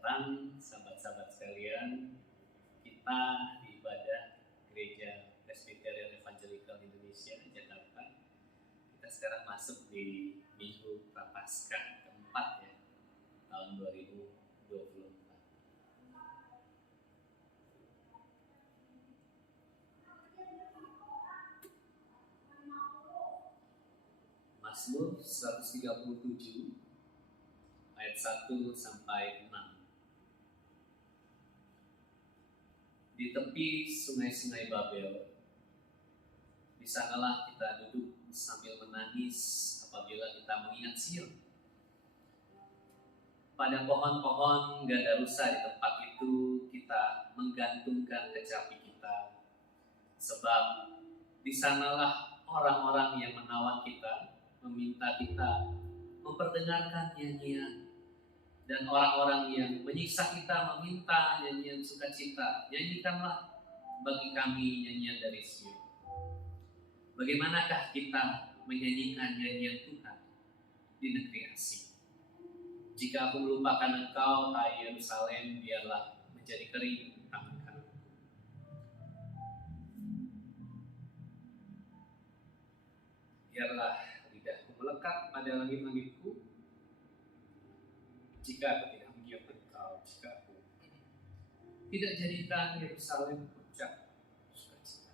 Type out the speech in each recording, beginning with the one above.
datang sahabat-sahabat sekalian. Kita di ibadah Gereja Presbyterian Evangelical Indonesia Jakarta. Kita sekarang masuk di Minggu Prapaskah keempat ya, tahun 2024. Mazmur 137 ayat 1 sampai 6. Di tepi sungai-sungai Babel, di sanalah kita duduk sambil menangis apabila kita mengingat Sion. Pada pohon-pohon gandarusa di tempat itu kita menggantungkan kecapi kita, sebab di sanalah orang-orang yang menawan kita meminta kita memperdengarkan nyanyian, dan orang-orang yang menyiksa kita meminta nyanyian sukacita. Nyanyikanlah bagi kami nyanyian dari Sion. Bagaimanakah kita menyanyikan nyanyian Tuhan di negeri asing? Jika aku melupakan engkau, hai Yerusalem, biarlah menjadi kering tangan kanan. Biarlah lidahku melekat pada langit-langitku, jika aku tidak mengingat engkau, jika aku tidak jadikan Yerusalem puncak sukacita.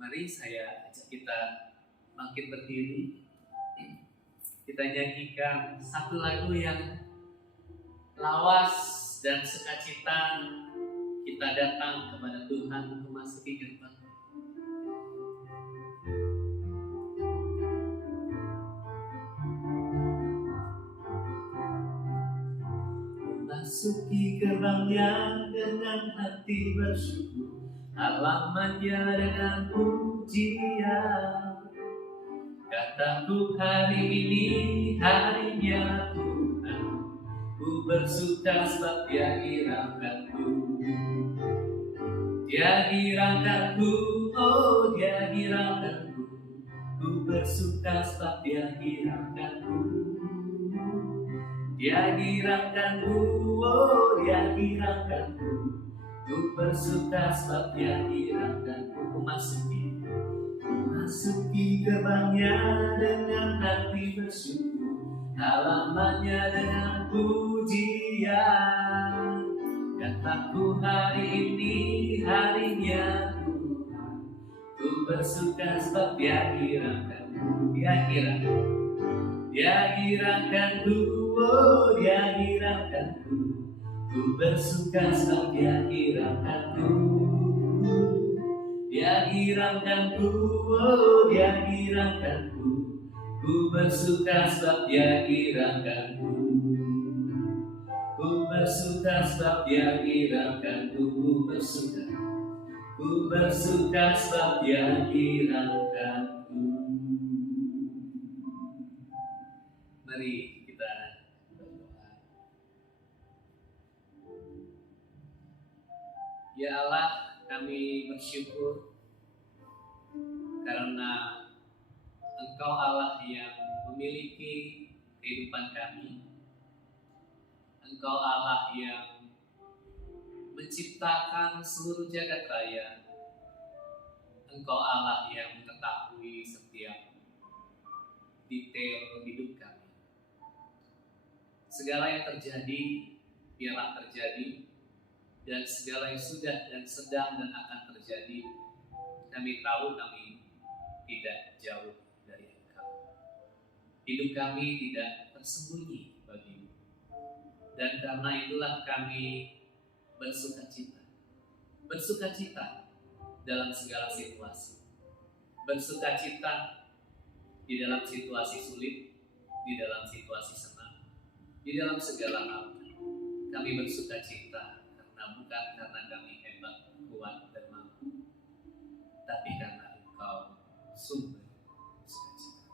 Mari saya ajak kita bangkit berdiri. Kita nyanyikan satu lagu yang lawas dan sukacita. Kita datang kepada Tuhan memasuki gerbang. Memasuki gerbangnya dengan hati bersyukur, halamannya dengan pujian. Kataku hari ini harinya Tuhan, ku bersuka sebab Dia hiraukanku. Dia hiraukanku, oh Dia hiraukanku, ku bersuka sebab Dia hiraukanku. Dia hiraukanku, oh Dia hiraukanku, ku bersuka sebab Dia hiraukanku. Memasuki gerbangnya dengan hati bersyukur, halamannya dengan pujian. Kataku hari ini harinya Tuhan, ku bersuka sebab Dia hiraukanku. Dia hiraukanku, oh Dia hiraukanku, ku bersuka sebab Dia hiraukanku. Dia hiraukanku, oh Dia hiraukanku, ku bersuka sebab Dia hiraukanku. Ku bersuka sebab Dia hiraukanku, ku bersuka sebab Dia hiraukanku. Mari kita berdoa. Ya Allah, kami bersyukur karena Engkau Allah yang memiliki kehidupan kami. Engkau Allah yang menciptakan seluruh jagat raya. Engkau Allah yang mengetahui setiap detail hidup kami. Segala yang terjadi, biarlah terjadi. Dan segala yang sudah dan sedang dan akan terjadi, kami tahu kami tidak jauh dari Engkau. Hidup kami tidak tersembunyi bagi-Mu. Dan karena itulah kami bersukacita. Bersukacita dalam segala situasi. Bersukacita di dalam situasi sulit, di dalam situasi senang, di dalam segala hal. Kami bersukacita. Bukan karena kami hebat, kuat, dan mampu, tapi karena Engkau sumber sukacita.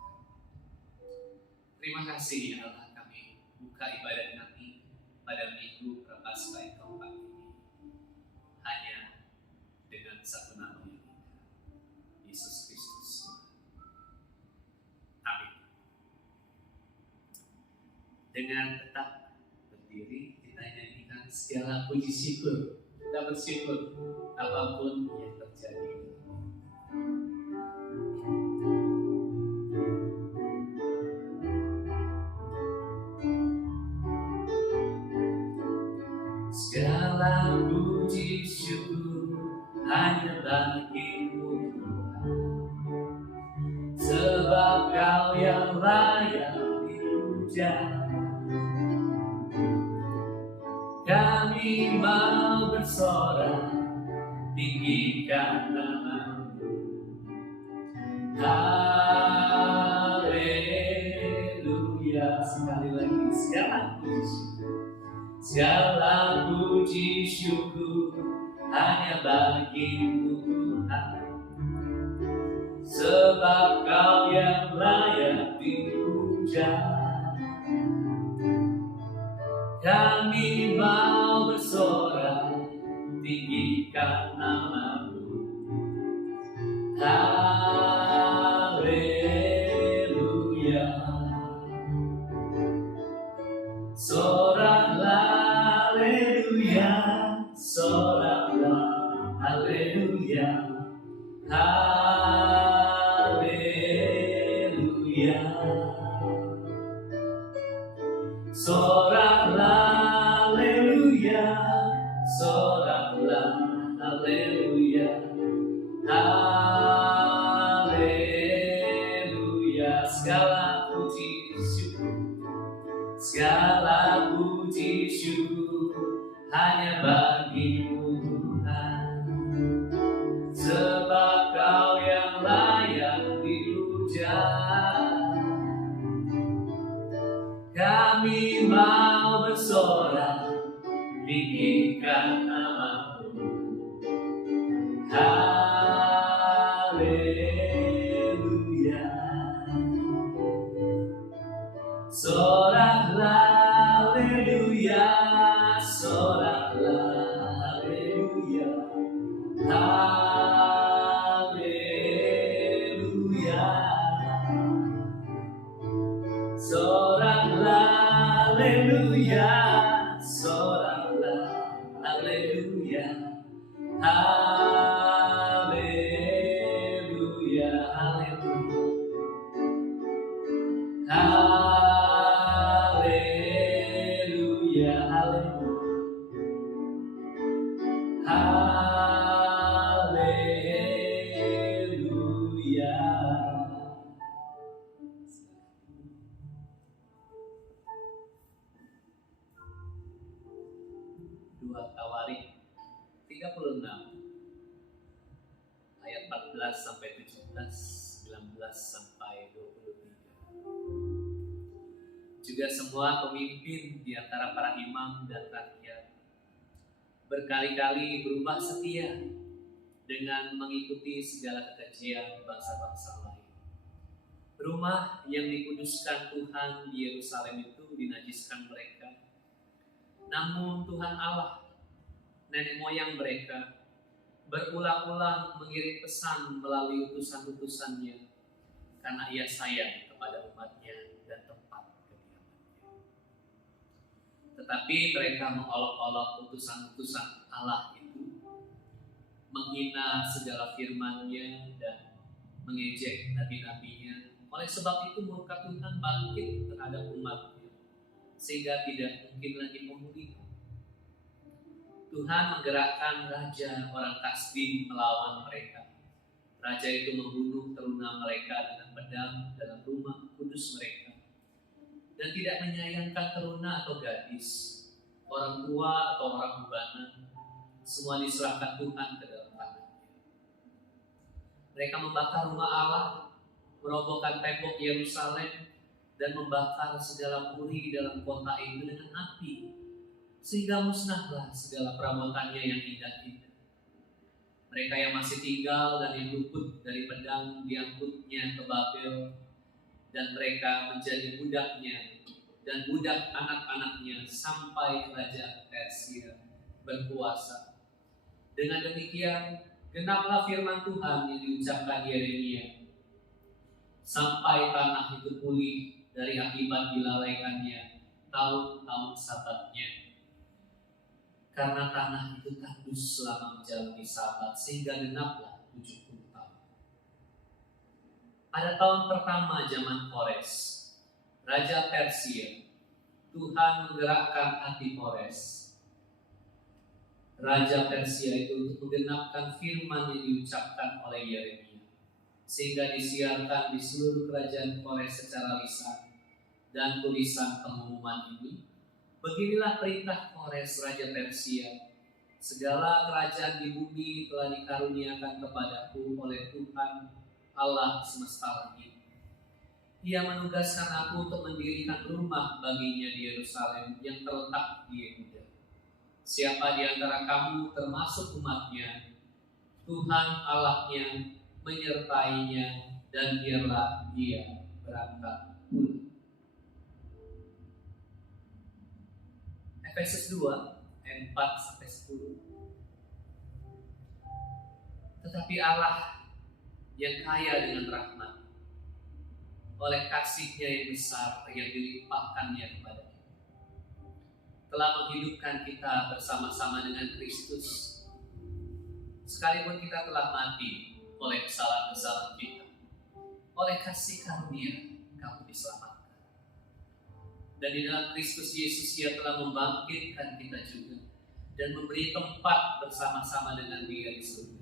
Terima kasih ya Allah, kami buka ibadah kami pada Minggu Prapaskah yang keempat ini hanya dengan satu nama yang indah, Yesus Kristus. Amin. Dengan tetap berdiri, kita nyanyikan segala puji syukur. Kita bersyukur apapun yang terjadi. Segala puji syukur hanya bagi-Mu Tuhan, sebab Kau yang layak dipuja. Kami mau bersorak, tinggikan nama-Mu. Haleluya. Sekali lagi, segala puji syukur hanya bagi-Mu Tuhan, sebab Kau yang layak dipuja. Kami mau bersorak, tinggikan nama-Mu. Haleluya. Soraklah haleluya, soraklah haleluya, haleluya. Soraklah haleluya, soraklah haleluya, haleluya. Segala puji syukur, segala puji syukur hanya bagi-Mu Tuhan, sebab Kau yang layak dipuja. Kami mau bersorak, tinggikan nama-Mu. Haleluya. Soraklah haleluya, soraklah haleluya, haleluya. Soraklah haleluya, soraklah haleluya, haleluya, haleluya, haleluya, haleluya, haleluya. 2 Tawarik 36 ayat 14 sampai 17, 19 sampai 23. Juga semua pemimpin di antara para imam dan rakyat berkali-kali berubah setia dengan mengikuti segala kekejian bangsa-bangsa lain. Rumah yang dikuduskan Tuhan di Yerusalem itu dinajiskan mereka. Namun Tuhan Allah, nenek moyang mereka, berulang-ulang mengirim pesan melalui utusan-utusannya, karena Ia sayang kepada umatnya dan tempat kediamannya. Tetapi mereka mengolok-olok utusan-utusan Allah itu, menghina segala firman-Nya dan mengejek nabi-nabinya. Oleh sebab itu murka Tuhan bangkit terhadap umat, sehingga tidak mungkin lagi pemulihan. Tuhan menggerakkan raja orang Kasdim melawan mereka. Raja itu membunuh teruna mereka dengan pedang dalam rumah kudus mereka, dan tidak menyayangkan teruna atau gadis, orang tua atau orang bebana. Semua diserahkan Tuhan ke dalam tangannya. Mereka membakar rumah Allah, merobohkan tembok Yerusalem, dan membakar segala puri dalam kota itu dengan api, sehingga musnahlah segala perabotannya yang indah-indah. Mereka yang masih tinggal dan yang luput dari pedang diangkutnya ke Babel, dan mereka menjadi budaknya dan budak anak-anaknya sampai kerajaan Persia berkuasa. Dengan demikian, genaplah firman Tuhan yang diucapkan Yeremia, sampai tanah itu pulih dari akibat dilalaikannya, tahun-tahun Sabatnya, karena tanah itu tandus selama menjalani Sabat, sehingga genaplah 70 tahun. Pada tahun pertama zaman Kores, Raja Persia, Tuhan menggerakkan hati Kores, Raja Persia itu, untuk menggenapkan firman yang diucapkan oleh Yeremia, sehingga disiarkan di seluruh kerajaan Kores secara lisan dan tulisan pengumuman ini. Beginilah perintah Kores Raja Persia: segala kerajaan di bumi telah dikaruniakan kepadaku oleh Tuhan Allah semesta langit. Ia menugaskan aku untuk mendirikan rumah baginya di Yerusalem yang terletak di Yehuda. Siapa di antara kamu termasuk umatnya, Tuhan Allahnya menyertainya, dan biarlah dia berangkat pulang. Efesus 2 ayat 4-10. Tetapi Allah yang kaya dengan rahmat, oleh kasih-Nya yang besar yang dilimpahkannya kepada kita, telah menghidupkan kita bersama-sama dengan Kristus, sekalipun kita telah mati oleh kesalahan-kesalahan kita. Oleh kasih karunia kamu diselamatkan. Dan di dalam Kristus Yesus Ia telah membangkitkan kita juga, dan memberi tempat bersama-sama dengan Dia di surga,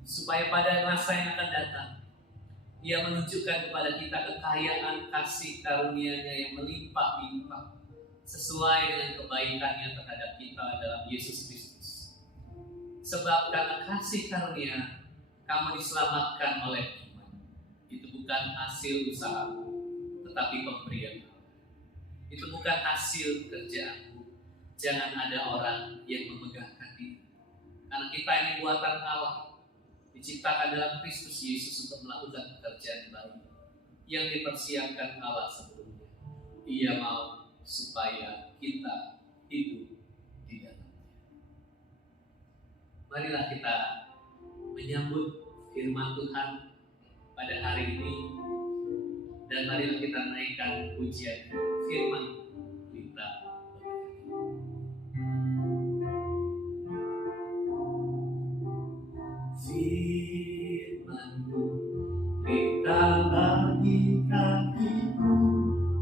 supaya pada masa yang akan datang Ia menunjukkan kepada kita kekayaan kasih karunia-Nya yang melimpah-limpah, sesuai dengan kebaikan-Nya terhadap kita dalam Yesus Kristus. Sebab karena kasih karunia kamu diselamatkan oleh iman. Itu bukan hasil usaha, tetapi pemberian Allah. Itu bukan hasil pekerjaanmu. Jangan ada orang yang memegahkan diri, karena kita ini buatan Allah, diciptakan dalam Kristus Yesus untuk melakukan pekerjaan baru yang dipersiapkan Allah sebelumnya. Ia mau supaya kita hidup di dalamnya. Marilah kita menyambut firman Tuhan pada hari ini, dan marilah kita naikkan pujian firman kita. Firman-Mu kita bagi kakiku,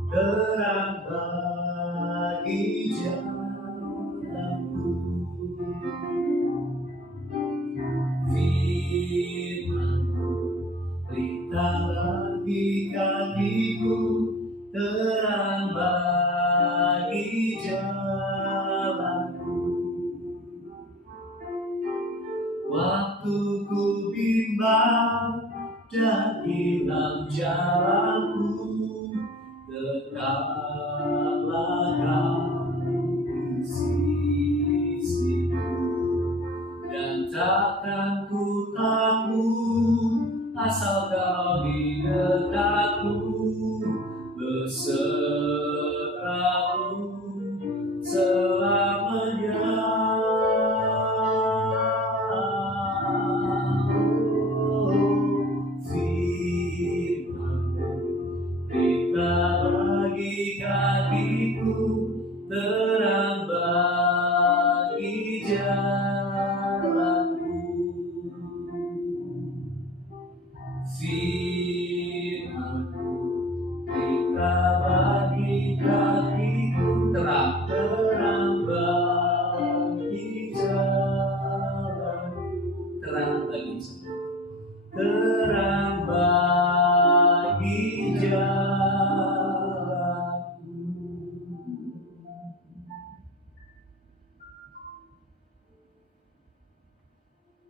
terang bagi jalanku. Firman-Mu kita bagi kakiku, terang bagi jalanku. Waktu ku bimbang dan hilang jalanku, tetaplah Kau di sisiku, dan takkan ku takut asal Kau di dekatku, besertaku selamanya. Kakiku terang bagi jalanku. Firman-Mu kita bagi kakiku, terang bagi jalanku. Terang bagi jalanku.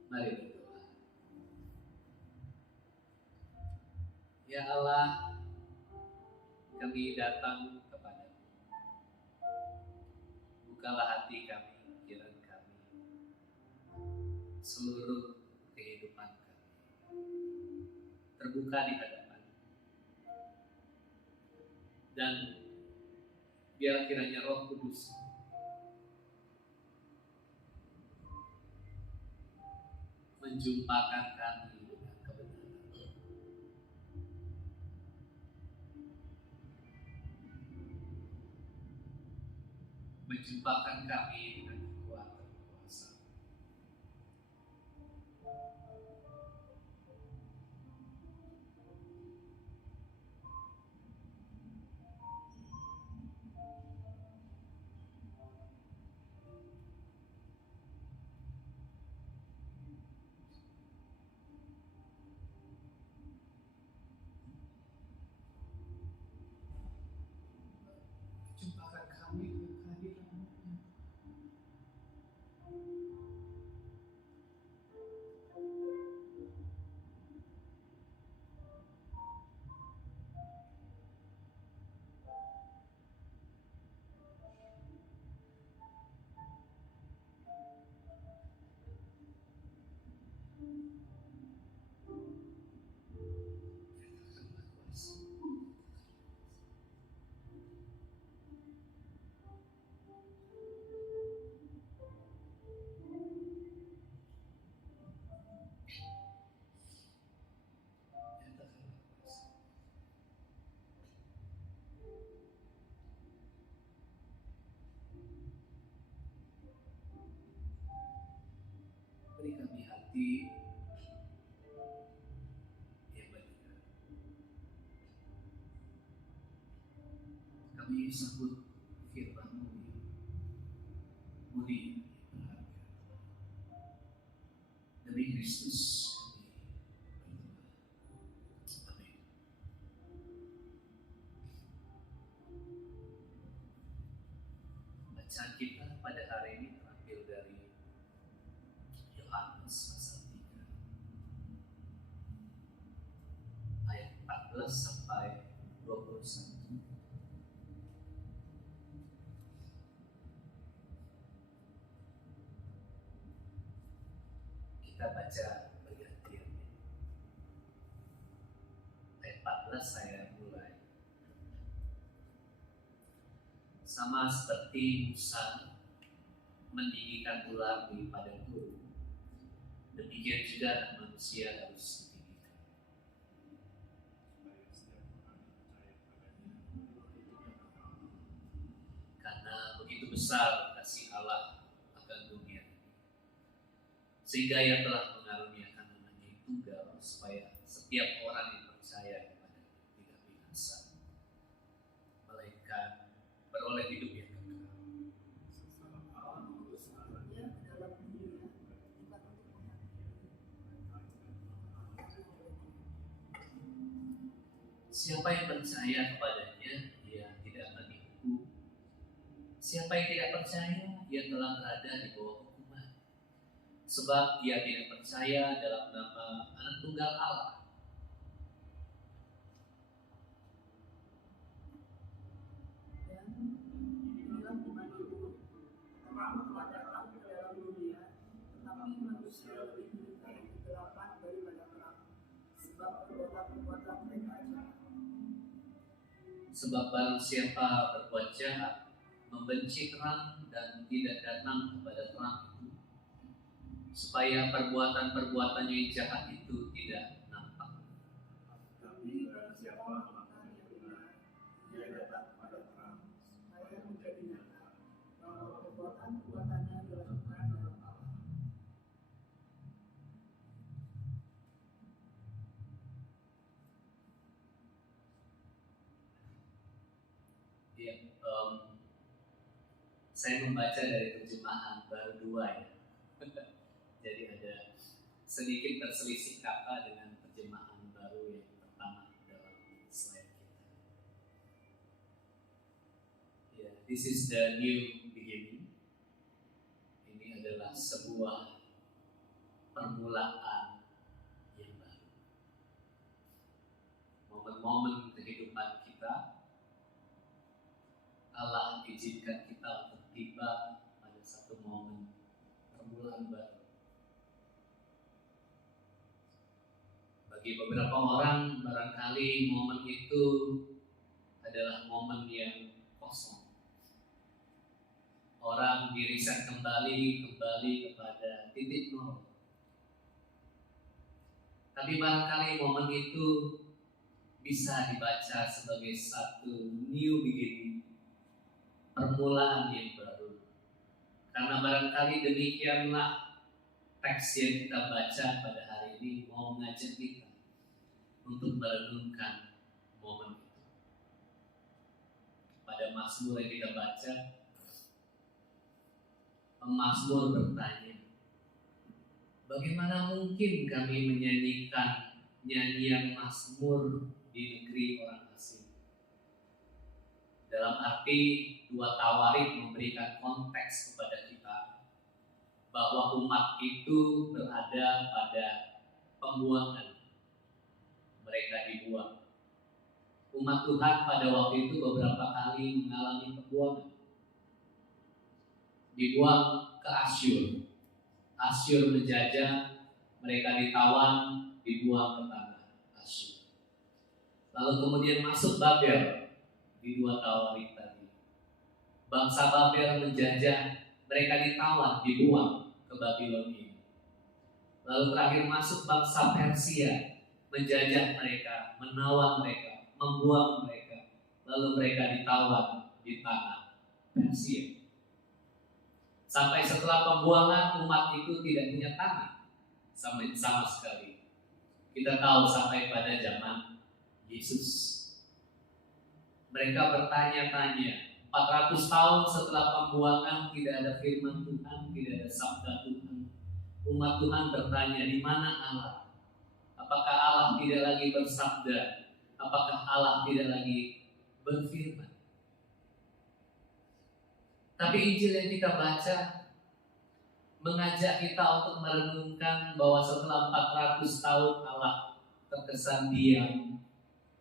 Mari berdoa. Ya Allah, kami datang kepadamu. Bukalah hati kami, pikiran kami, seluruh kehidupan kami terbuka di hadapan, dan biar kiranya Roh Kudus menjumpakan kami dengan kebenaran. menjumpakan kami dengan kekuatan kuasa. Jumpakan kami dengan kehadiran-Mu. Beri kami hati yang mendengar. Kami sambut firman-Mu yang mulia, berharga. Demi Kristus kami berdoa. Amin. Bacaan kita pada hari ini terambil dari Yohanes pasal 3 ayat 14 sampai 21. Kita baca bergantian. Ayat 14 saya mulai. Sama seperti Musa meninggikan ular di padang gurun, demikian juga anak manusia harus ditinggikan. Karena begitu besar kasih Allah akan dunia, sehingga Ia telah mengaruniakan anaknya yang tunggal, supaya setiap orang yang percaya kepada tidak binasa, melainkan beroleh hidup yang kekal. Siapa yang percaya kepadanya, ia tidak akan dihukum. Siapa yang tidak percaya, ia telah berada di bawah hukuman. Sebab ia tidak percaya dalam nama Anak Tunggal Allah. Sebab barang siapa berbuat jahat, membenci terang dan tidak datang kepada terang itu, supaya perbuatan-perbuatannya yang jahat itu tidak nampak. Tapi barang siapa melakukan yang benar, ia datang kepada terang, supaya menjadi nyata bahwa perbuatan-perbuatannya dilakukan dalam Allah. Ya, saya membaca dari terjemahan baru 2 ya. Jadi ada sedikit terselisih kata dengan terjemahan baru yang pertama dalam slide kita. Ya, this is the new beginning. Ini adalah sebuah permulaan yang baru. Momen-momen kehidupan kita, Allah izinkan kita untuk tiba pada satu momen permulaan baru. Bagi beberapa orang, barangkali momen itu adalah momen yang kosong. Orang diriset kembali kepada titik nol. Tapi barangkali momen itu bisa dibaca sebagai satu new beginning, permulaan yang baru. Karena barangkali demikianlah teks yang kita baca pada hari ini mau mengajak kita untuk merenungkan momen itu. Pada Mazmur yang kita baca, pemazmur bertanya, bagaimana mungkin kami menyanyikan nyanyian mazmur di negeri orang asing? Dalam arti dua tawarik memberikan konteks kepada kita bahwa umat itu berada pada pembuangan. Mereka dibuang. Umat Tuhan pada waktu itu beberapa kali mengalami pembuangan. Dibuang ke Asyur. Asyur menjajah, mereka ditawan, dibuang ke tanah Asyur. Lalu kemudian masuk Babel di dua tawarik tadi. Bangsa Babel menjajah, mereka ditawan, dibuang ke Babilonia. Lalu terakhir masuk bangsa Persia, menjajah mereka, menawan mereka, membuang mereka. Lalu mereka ditawan di tanah Persia. Sampai setelah pembuangan umat itu tidak punya tanah sama sekali. Kita tahu sampai pada zaman Yesus. Mereka bertanya-tanya, 400 tahun setelah pembuangan tidak ada firman Tuhan, tidak ada sabda Tuhan. Umat Tuhan bertanya, di mana Allah? Apakah Allah tidak lagi bersabda? Apakah Allah tidak lagi berfirman? Tapi Injil yang kita baca mengajak kita untuk merenungkan bahwa setelah 400 tahun Allah terkesan diam,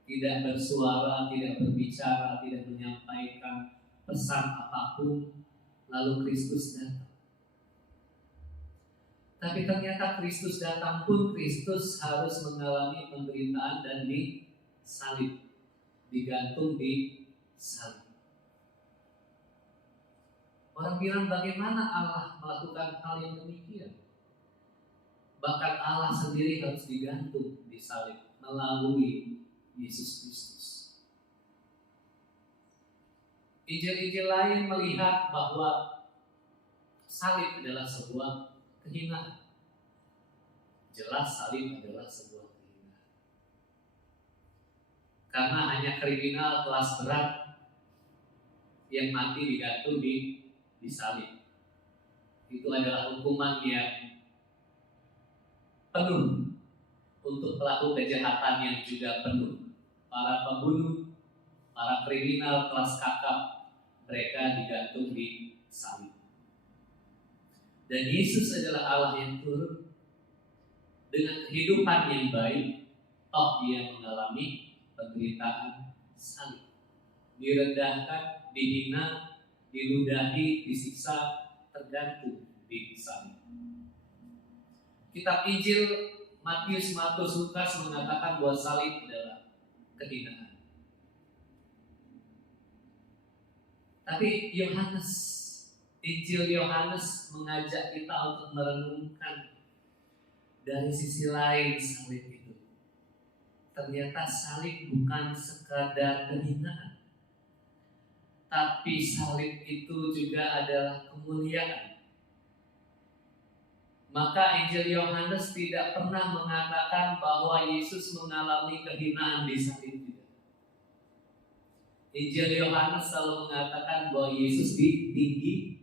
tidak bersuara, tidak berbicara, tidak menyampaikan pesan apapun, lalu Kristus datang. Tapi ternyata Kristus datang pun Kristus harus mengalami penderitaan dan disalib, digantung di salib. Orang bilang bagaimana Allah melakukan hal yang demikian? Bahkan Allah sendiri harus digantung di salib melalui Yesus Kristus. Injil-injil lain melihat bahwa salib adalah sebuah kehinaan. Jelas salib adalah sebuah kehinaan. Karena hanya kriminal kelas berat yang mati digantung di salib. Itu adalah hukuman yang penuh untuk pelaku kejahatan yang juga penuh. Para pembunuh, para kriminal kelas kakap, mereka digantung di salib. Dan Yesus adalah Allah yang turun dengan kehidupan yang baik, toh dia mengalami penderitaan salib. Direndahkan, dihina, diludahi, disiksa, tergantung di salib. Kitab Injil Matius, Markus, Lukas mengatakan bahwa salib adalah kehinaan. Tapi Yohanes, Injil Yohanes mengajak kita untuk merenungkan dari sisi lain salib itu. Ternyata salib bukan sekadar kehinaan, tapi salib itu juga adalah kemuliaan. Maka Injil Yohanes tidak pernah mengatakan bahwa Yesus mengalami kehinaan di salib. Injil Yohanes selalu mengatakan bahwa Yesus ditinggikan.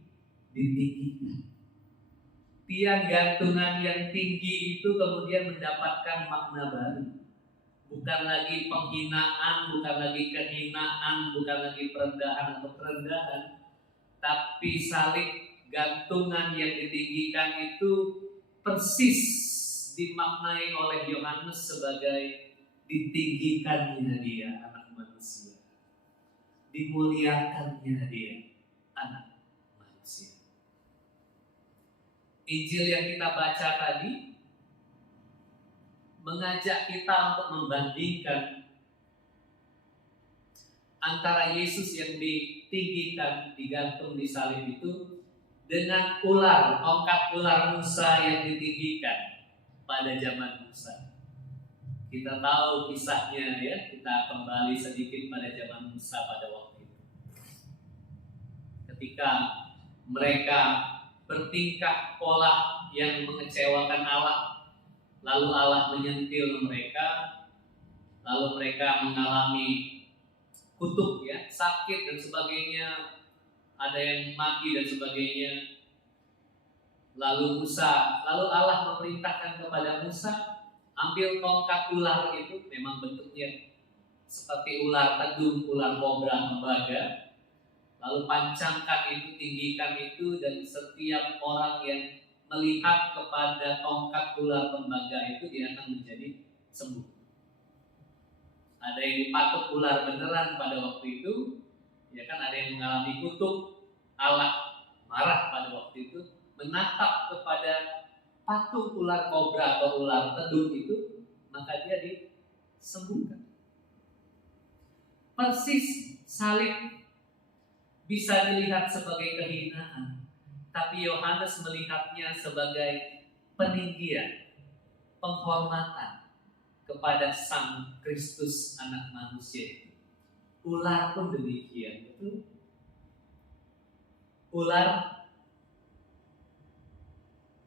Tiang gantungan yang tinggi itu kemudian mendapatkan makna baru. Bukan lagi penghinaan, bukan lagi kehinaan, bukan lagi perendahan atau kerendahan, tapi salib gantungan yang ditinggikan itu persis dimaknai oleh Yohanes sebagai ditinggikannya dia anak manusia, dimuliakannya dia anak manusia. Injil yang kita baca tadi mengajak kita untuk membandingkan antara Yesus yang ditinggikan, digantung di salib itu dengan tongkat ular Musa yang ditinggikan pada zaman Musa. Kita tahu kisahnya ya, kita kembali sedikit pada zaman Musa pada waktu itu. ketika mereka bertingkah pola yang mengecewakan Allah, lalu Allah menyentil mereka, lalu mereka mengalami kutuk, ya, sakit dan sebagainya, ada yang mati dan sebagainya. Lalu Allah memerintahkan kepada Musa, ambil tongkat ular itu, memang bentuknya seperti ular tedung, ular kobra tembaga. Lalu pancangkan itu, tinggikan itu, dan setiap orang yang melihat kepada tongkat ular tembaga itu, dia akan menjadi sembuh. Ada yang dipatuk ular beneran pada waktu itu, ya kan, ada yang mengalami kutuk. Allah marah pada waktu itu, menatap kepada patung ular kobra atau ular tedung itu, maka dia disembuhkan. Persis salib bisa dilihat sebagai kehinaan, tapi Yohanes melihatnya sebagai peninggian, penghormatan kepada Sang Kristus anak manusia. Ular pun demikian, betul? Ular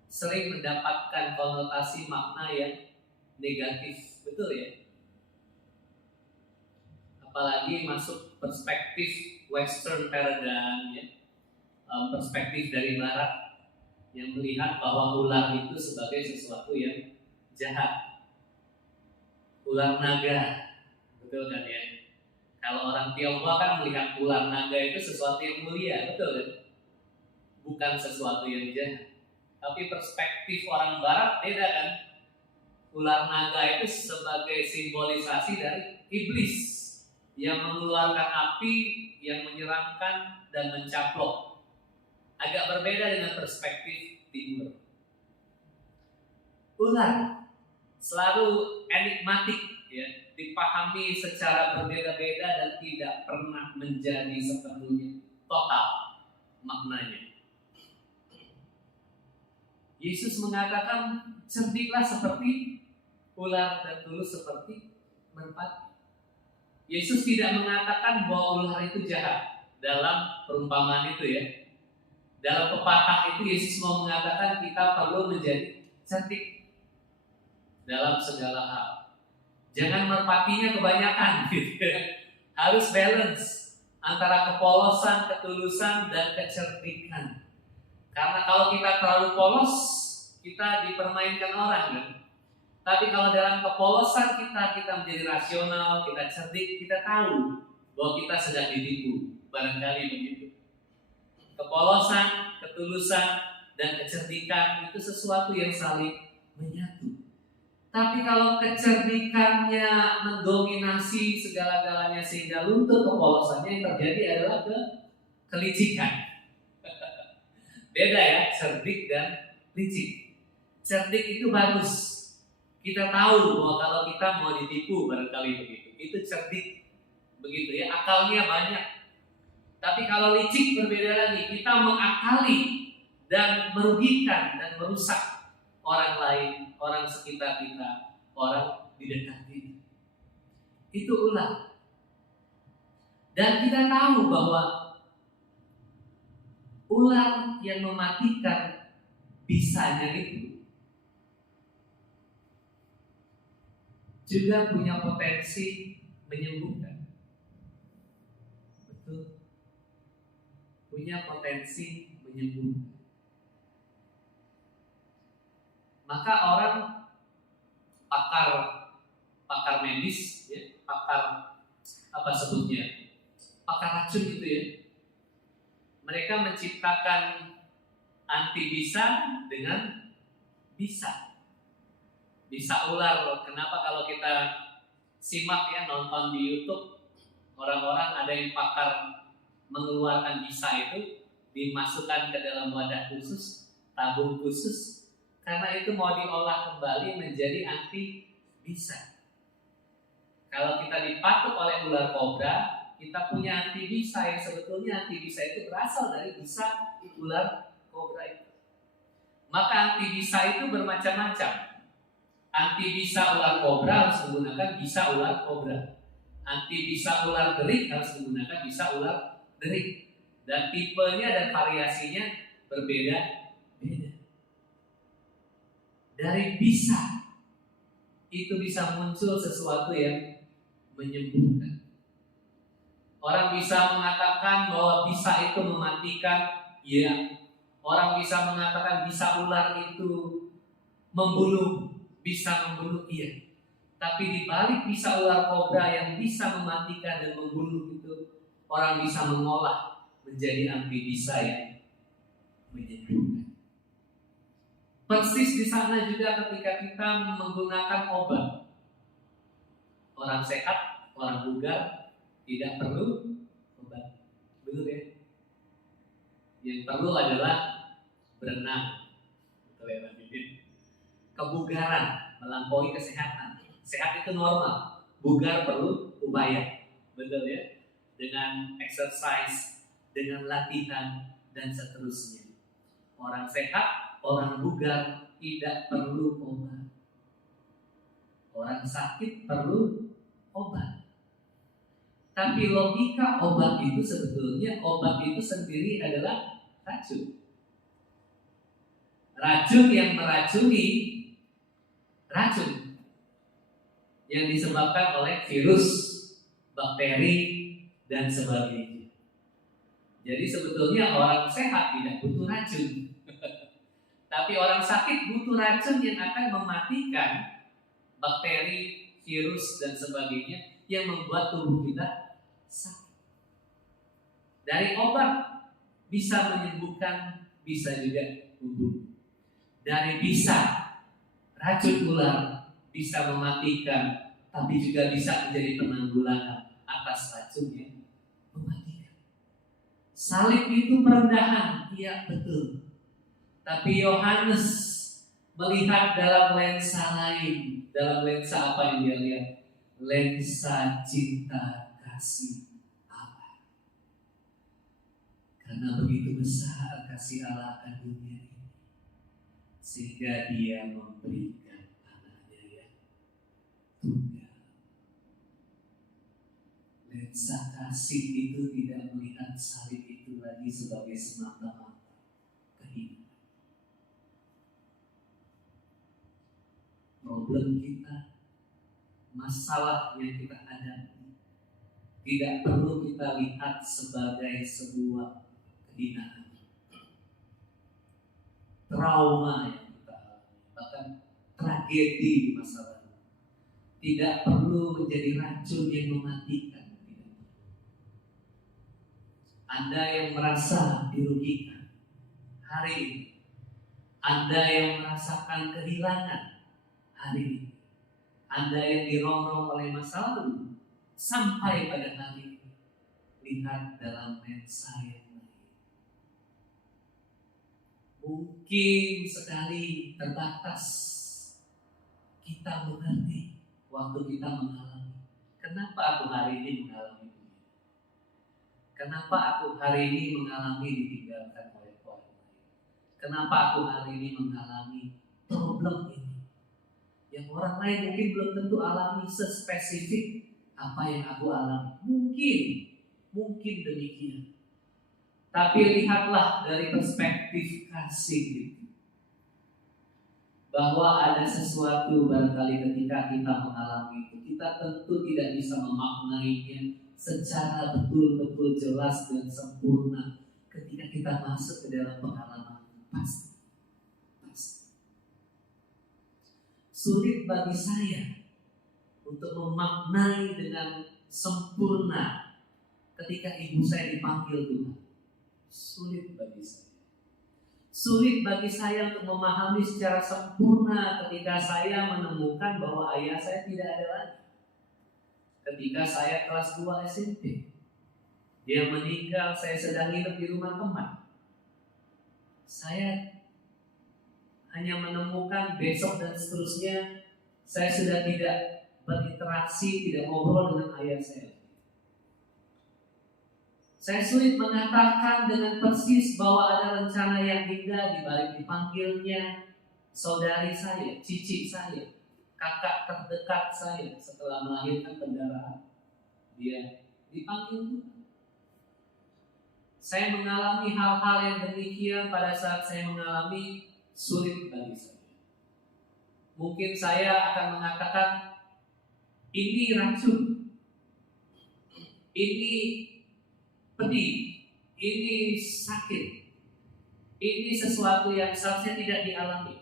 sering mendapatkan konotasi makna yang negatif, betul ya? Apalagi masuk perspektif Western paradigm, ya, perspektif dari Barat yang melihat bahwa ular itu sebagai sesuatu yang jahat, ular naga, betul kan ya? Kalau orang Tionghoa kan melihat ular naga itu sesuatu yang mulia, betul kan? Bukan sesuatu yang jahat. Tapi perspektif orang Barat beda kan? Ular naga itu sebagai simbolisasi dari iblis yang mengeluarkan api, yang menyeramkan dan mencaplok. Agak berbeda dengan perspektif timur. Ular selalu enigmatik, ya, dipahami secara berbeda-beda dan tidak pernah menjadi sepenuhnya total maknanya. Yesus mengatakan, cerdiklah seperti ular dan tulus seperti merpati. Yesus tidak mengatakan bahwa ular itu jahat dalam perumpamaan itu, ya. Dalam pepatah itu Yesus mau mengatakan kita perlu menjadi cerdik dalam segala hal. Jangan merpatinya kebanyakan, gitu. Harus balance antara kepolosan, ketulusan, dan kecerdikan. Karena kalau kita terlalu polos, kita dipermainkan orang, kan? Tapi kalau dalam kepolosan kita menjadi rasional, kita cerdik, kita tahu bahwa kita sedang ditipu. Barangkali begitu. Kepolosan, ketulusan, dan kecerdikan itu sesuatu yang saling menyatu. Tapi kalau kecerdikannya mendominasi segala-galanya sehingga luntur kepolosannya, yang terjadi adalah kelicikan. Beda ya, cerdik dan licik. Cerdik itu bagus. Kita tahu bahwa kalau kita mau ditipu, barangkali begitu. Itu cerdik, begitu ya, akalnya banyak. Tapi kalau licik berbeda lagi, kita mengakali dan merugikan dan merusak orang lain, orang sekitar kita, orang di dekat kita. Itu ular. Dan kita tahu bahwa ular yang mematikan bisanya itu juga punya potensi menyembuhkan. Betul? Punya potensi menyembuhkan. Maka orang pakar medis, ya, pakar apa sebutnya? Pakar racun gitu ya. Mereka menciptakan antibisa dengan bisa. Bisa ular. Kenapa kalau kita simak ya, nonton di YouTube, orang-orang ada yang pakar mengeluarkan bisa itu, dimasukkan ke dalam wadah khusus, tabung khusus, karena itu mau diolah kembali menjadi anti bisa. Kalau kita dipatuk oleh ular kobra, kita punya anti bisa yang sebetulnya anti bisa itu berasal dari bisa ular kobra itu. Maka anti bisa itu bermacam-macam. Anti bisa ular kobra harus menggunakan bisa ular kobra. Anti bisa ular derik harus menggunakan bisa ular derik. Dan tipenya dan variasinya berbeda-beda. Dari bisa, itu bisa muncul sesuatu yang menyembuhkan. Orang bisa mengatakan bahwa bisa itu mematikan, ya. Orang bisa mengatakan bisa ular itu membunuh, bisa membunuh, iya. Tapi di balik bisa ular kobra yang bisa mematikan dan membunuh itu, orang bisa mengolah menjadi anti bisa yang menyembuhkan. Persis di sana juga ketika kita menggunakan obat. Orang sehat, orang bugar tidak perlu obat. Betul ya? Yang perlu adalah berenang. Betul ya, Pak Didin? Kebugaran melampaui kesehatan. Sehat itu normal, bugar perlu upaya. Betul ya? Dengan exercise, dengan latihan, dan seterusnya. Orang sehat, orang bugar tidak perlu obat. Orang sakit perlu obat. Tapi logika obat itu sebetulnya, obat itu sendiri adalah racun. Racun yang meracuni racun yang disebabkan oleh virus, bakteri, dan sebagainya. Jadi sebetulnya orang sehat tidak butuh racun. Tapi orang sakit butuh racun yang akan mematikan bakteri, virus, dan sebagainya yang membuat tubuh kita sakit. Dari obat bisa menyembuhkan, bisa juga membunuh. Dari bisa racun ular bisa mematikan, tapi juga bisa menjadi penanggulangan atas racun yang mematikan. Salib itu perendahan, iya betul. Tapi Yohanes melihat dalam lensa lain. Dalam lensa apa yang dia lihat? Lensa cinta kasih Allah. Karena begitu besar kasih Allah akan dunia ini, sehingga dia memberikan anaknya yang tunggal. Lensa kasih itu tidak melihat salib itu lagi sebagai semata-mata kehidupan. Problem kita, masalah yang kita hadapi, tidak perlu kita lihat sebagai sebuah kehinaan, trauma yang kita alami, bahkan tragedi di masa lalu. Tidak perlu menjadi racun yang mematikan. Anda yang merasa dirugikan hari ini, Anda yang merasakan kehilangan hari ini, Anda yang dirongrong oleh masa lalu, sampai pada hari ini, lihat dalam lensa yang lain. Mungkin sekali terbatas kita mengerti waktu kita mengalami. Kenapa aku hari ini mengalami ini? Kenapa aku hari ini mengalami ditinggalkan oleh orang lain? Kenapa aku hari ini mengalami problem ini? Yang orang lain mungkin belum tentu alami sespesifik apa yang aku alami. Mungkin demikian. Tapi lihatlah dari perspektif kasih itu, bahwa ada sesuatu barangkali ketika kita mengalami itu, kita tentu tidak bisa memaknainya secara betul-betul jelas dan sempurna ketika kita masuk ke dalam pengalaman. Pasti sulit bagi saya untuk memaknai dengan sempurna ketika ibu saya dipanggil Tuhan. Sulit bagi saya. Sulit bagi saya untuk memahami secara sempurna ketika saya menemukan bahwa ayah saya tidak ada lagi. Ketika saya kelas 2 SMP, dia meninggal, saya sedang hidup di rumah teman. Saya hanya menemukan besok dan seterusnya, saya sudah tidak berinteraksi, tidak ngobrol dengan ayah saya. Saya sulit mengatakan dengan persis bahwa ada rencana yang indah di balik dipanggilnya saudari saya, cici saya, kakak terdekat saya setelah melahirkan kendaraan. Dia dipanggil Tuhan. Saya mengalami hal-hal yang demikian pada saat saya mengalami sulit bagi saya. Mungkin saya akan mengatakan, ini racun, ini pedih, ini sakit, ini sesuatu yang seharusnya tidak dialami.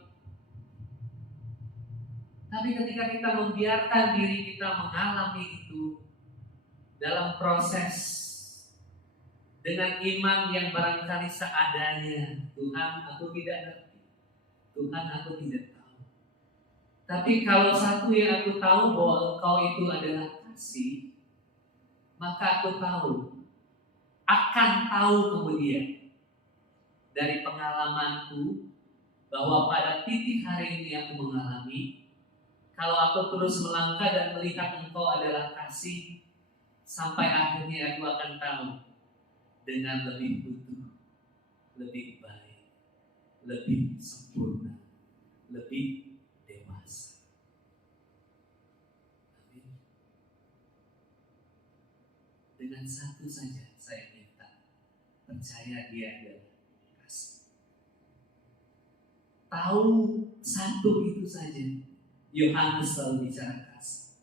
Tapi ketika kita membiarkan diri kita mengalami itu dalam proses dengan iman yang barangkali seadanya, Tuhan aku tidak ngerti, Tuhan aku tidak tahu. Tapi kalau satu yang aku tahu bahwa Engkau itu adalah kasih, maka aku akan tahu kemudian dari pengalamanku bahwa pada titik hari ini aku mengalami, kalau aku terus melangkah dan melihat Engkau adalah kasih, sampai akhirnya aku akan tahu dengan lebih utuh, lebih baik, lebih sempurna, lebih dewasa. Amin. Dengan satu saja saya minta, percaya Dia adalah kasih. Tahu satu itu saja. Yohanes selalu bicara kasih.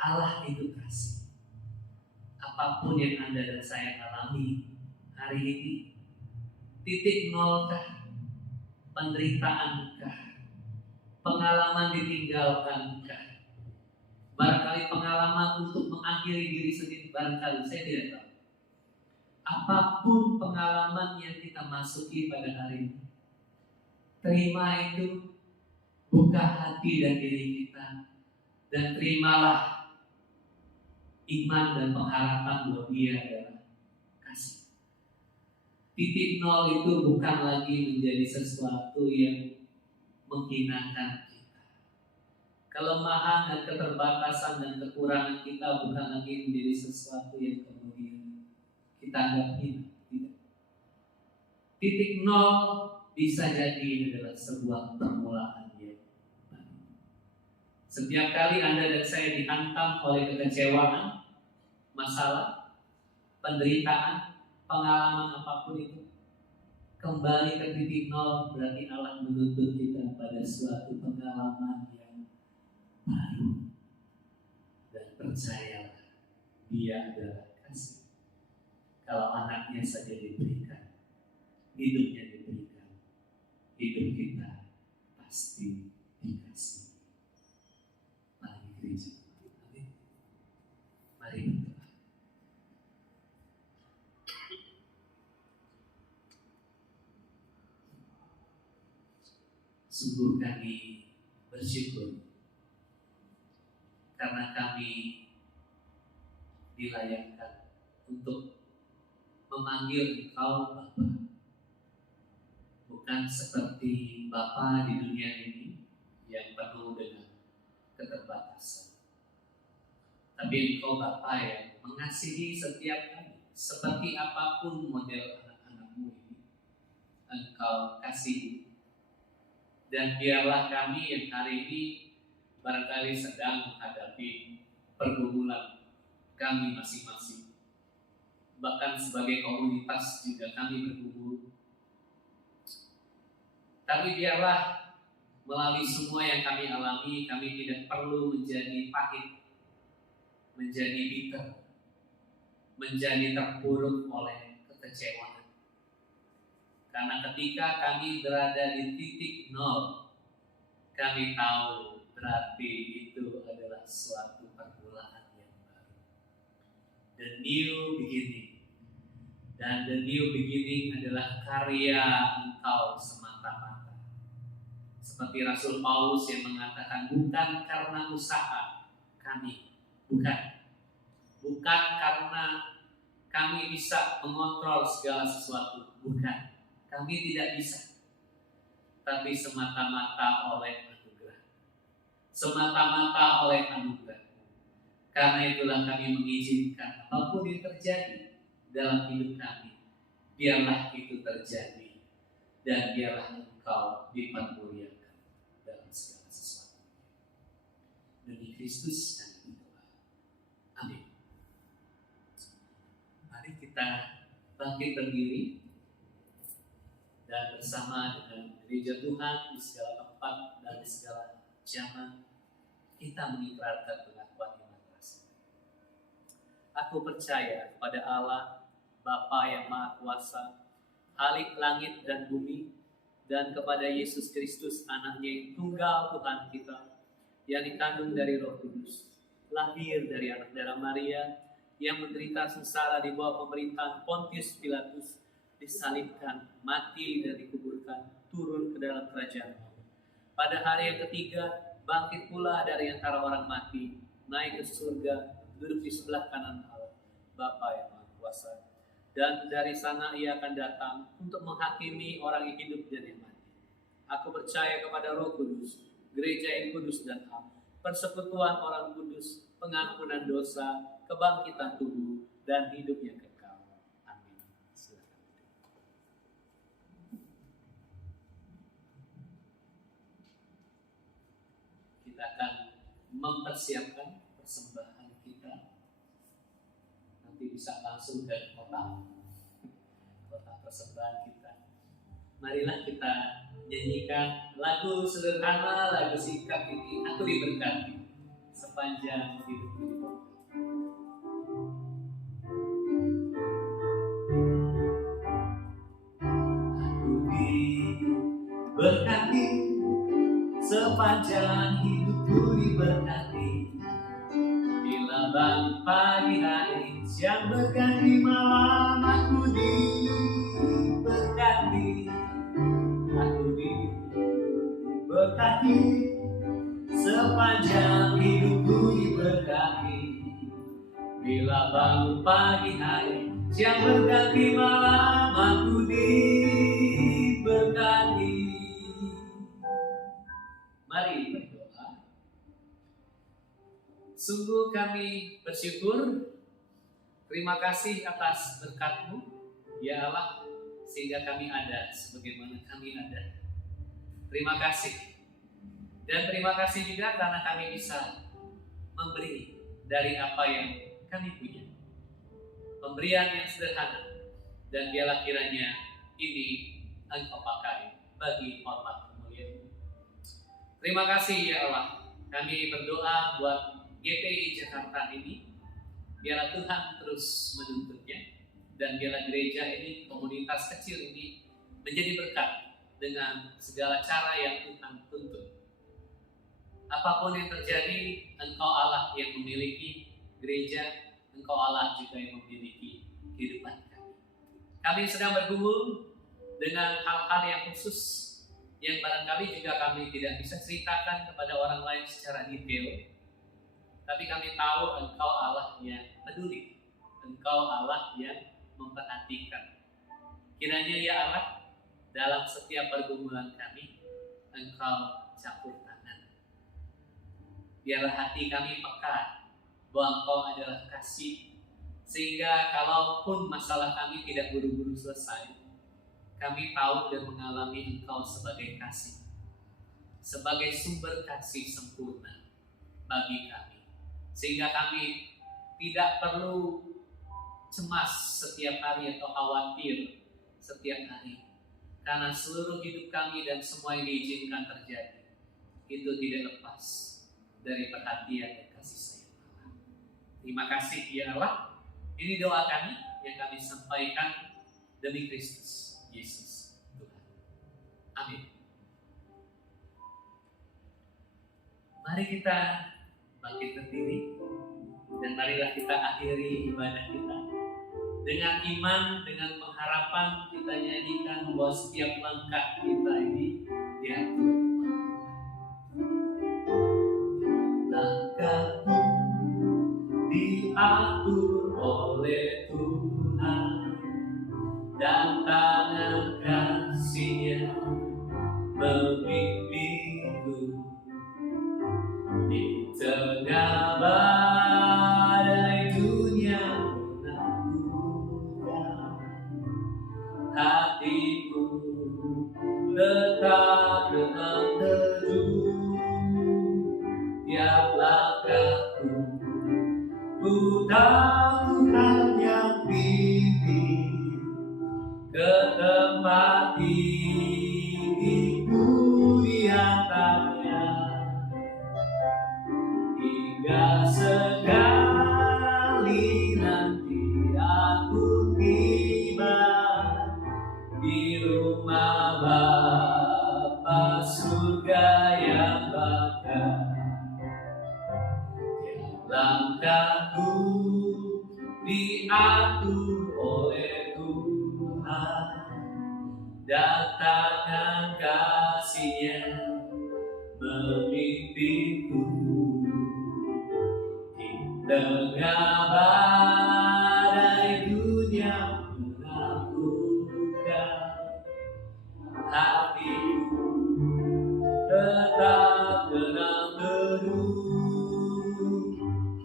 Allah itu kasih. Apapun yang Anda dan saya alami hari ini, titik nolkah, penderitaankah, pengalaman ditinggalkankah, barangkali pengalaman untuk mengakhiri diri sendiri, barangkali saya tidak tahu. Apapun pengalaman yang kita masuki pada hari ini, terima itu, buka hati dan diri kita, dan terimalah iman dan pengharapan bahwa Dia adalah kasih. Titik nol itu bukan lagi menjadi sesuatu yang menghinakan kita. Kelemahan dan keterbatasan dan kekurangan kita bukan lagi menjadi sesuatu yang kemudian kita anggap hina. Tidak. Titik nol bisa jadi adalah sebuah permulaan yang baru. Setiap kali Anda dan saya dihantam oleh kekecewaan, masalah, penderitaan, pengalaman apapun itu, kembali ke titik nol berarti Allah menuntut kita pada suatu pengalaman yang baru. Dan percayalah, Dia adalah kasih. Kalau anaknya saja diberikan, hidupnya diberikan, hidup kita pasti dikasih. Mari gereja, mari berdoa. Sungguh kami bersyukur karena kami dilayakkan untuk memanggil Engkau Bapa. Bukan seperti Bapa di dunia ini yang penuh dengan keterbatasan, tapi Engkau Bapa yang mengasihi setiap kami. Seperti apapun model anak-anakmu ini, Engkau kasihi. Dan biarlah kami yang hari ini barangkali sedang menghadapi pergumulan kami masing-masing. Bahkan sebagai komunitas juga kami bergumul. Tapi biarlah melalui semua yang kami alami, kami tidak perlu menjadi pahit, menjadi bitter, menjadi terpuruk oleh kekecewaan. Karena ketika kami berada di titik nol, kami tahu berarti itu adalah suatu permulaan yang baru. The new beginning. Dan the new beginning adalah karya Engkau semata-mata. Seperti Rasul Paulus yang mengatakan, bukan karena usaha kami, bukan karena kami bisa mengontrol segala sesuatu, bukan. Kami tidak bisa, tapi semata-mata oleh anugerah. Semata-mata oleh anugerah. Karena itulah kami mengizinkan apapun yang terjadi dalam hidup kami, biarlah itu terjadi, dan biarlah Engkau dipermuliakan dalam segala sesuatu. Demi Kristus kami berdoa. Amin. Mari kita bangkit berdiri dan bersama dengan gereja Tuhan di segala tempat dan di segala zaman kita mengikrarkan pengakuan iman rasa. Aku percaya kepada Allah, Bapa yang Maha Kuasa, Khalik langit dan bumi, dan kepada Yesus Kristus, anaknya yang tunggal Tuhan kita, yang dikandung dari Roh Kudus, lahir dari anak darah Maria, yang menderita sengsara di bawah pemerintahan Pontius Pilatus, disalibkan, mati dan dikuburkan, turun ke dalam kerajaan. Pada hari yang ketiga, bangkit pula dari antara orang mati, naik ke surga, duduk di sebelah kanan Allah, Bapa yang Maha Kuasa. Dan dari sana ia akan datang untuk menghakimi orang yang hidup dan yang mati. Aku percaya kepada Roh Kudus, gereja yang kudus dan am, persekutuan orang kudus, pengampunan dosa, kebangkitan tubuh, dan hidup yang kekal. Amin. Silakan. Kita akan mempersiapkan persembahan kita. Nanti bisa langsung ke kotak persembahan kita. Marilah kita nyanyikan lagu sederhana, lagu singkat ini, Aku Diberkati sepanjang hidup ini. Aku diberkati sepanjang hidupku, diberkati. Bila bangkit pagi hari, siang berganti malam, aku diberkati. Aku diberkati sepanjang hidupku, diberkati. Bila bangun pagi hari, siang berganti malam, aku diberkati. Mari berdoa. Sungguh kami bersyukur, terima kasih atas berkat-Mu, ya Allah, sehingga kami ada sebagaimana kami ada. Terima kasih. Dan terima kasih juga karena kami bisa memberi dari apa yang kami punya. Pemberian yang sederhana, dan biarlah kiranya ini Engkau pakai bagi hormat kemuliaan-Mu. Terima kasih ya Allah. Kami berdoa buat GPI Jakarta ini, biarlah Tuhan terus menuntunnya, dan biarlah gereja ini, komunitas kecil ini menjadi berkat dengan segala cara yang Tuhan tuntun. Apapun yang terjadi, Engkau Allah yang memiliki gereja, Engkau Allah juga yang memiliki kehidupan kami. Kami sedang bergumul dengan hal-hal yang khusus yang barangkali juga kami tidak bisa ceritakan kepada orang lain secara detail. Tapi kami tahu Engkau Allah yang peduli, Engkau Allah yang memperhatikan. Kiranya ya Allah, dalam setiap pergumulan kami, Engkau campur tangan. Biarlah hati kami peka bahwa Engkau adalah kasih, sehingga kalaupun masalah kami tidak buru-buru selesai, kami tahu dan mengalami Engkau sebagai kasih, sebagai sumber kasih sempurna bagi kami. Sehingga kami tidak perlu cemas setiap hari atau khawatir setiap hari. Karena seluruh hidup kami dan semua yang diizinkan terjadi, itu tidak lepas dari perhatian dan kasih sayang Allah. Terima kasih ya Allah. Ini doa kami yang kami sampaikan demi Kristus Yesus Tuhan. Amin. Mari kita bangkit berdiri, dan marilah kita akhiri ibadah kita dengan iman, dengan pengharapan. Kita nyanyikan bahwa setiap langkah kita ini diatur. Langkahku diatur oleh Tuhan, dan tangan kasih-Nya membimbingku di tengah badai dunia menakutkan. Hatiku tetap tenang teduh, tiap langkahku ku tahu Tuhan yang pimpin. Langkahku diatur oleh Tuhan, dan tangan kasih-Nya memimpinku. Di tengah badai dunia menakutkan, hatiku tetap tenang teduh.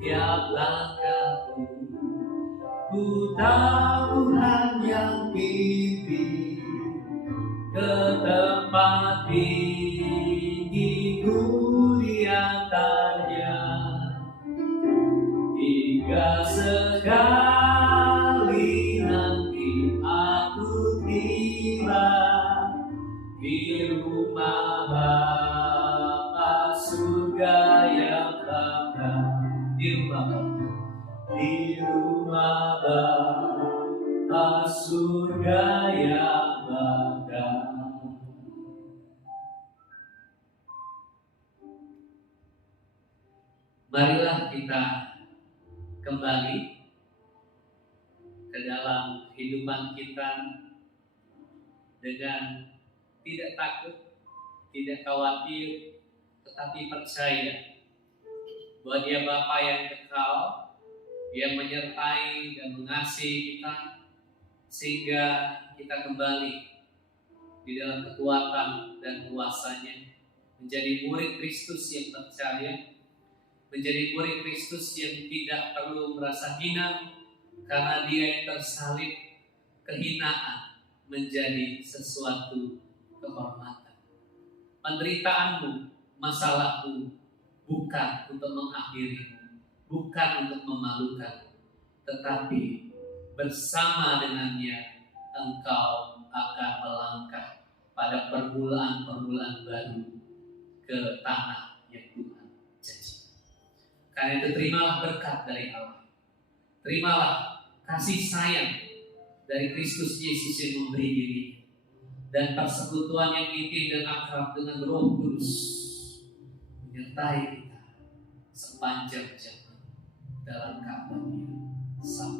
Tiap langkahku ku tahu Tuhan yang pimpin ke tempat tinggiku di antaranya, hingga sekali nanti aku tiba di rumah Bapa surga yang bangga. Di rumah Bapa surga yang bangga. Marilah kita kembali ke dalam kehidupan kita dengan tidak takut, tidak khawatir, tetapi percaya bahwa Dia Bapa yang kekal, yang menyertai dan mengasihi kita, sehingga kita kembali di dalam kekuatan dan kuasa-Nya, menjadi murid Kristus yang percaya, menjadi murid Kristus yang tidak perlu merasa hina, karena Dia yang tersalib, kehinaan menjadi sesuatu kehormatan. Penderitaanmu, masalahmu, bukan untuk mengakhirimu, bukan untuk memalukan, tetapi bersama dengannya engkau akan melangkah pada permulaan-permulaan baru ke tanah yang Tuhan janji. Karena itu terimalah berkat dari Allah, terimalah kasih sayang dari Kristus Yesus yang memberi diri, dan persekutuan yang intim dan akrab dengan Roh Kudus menyertai kita sepanjang zaman dalam kabarnya sampai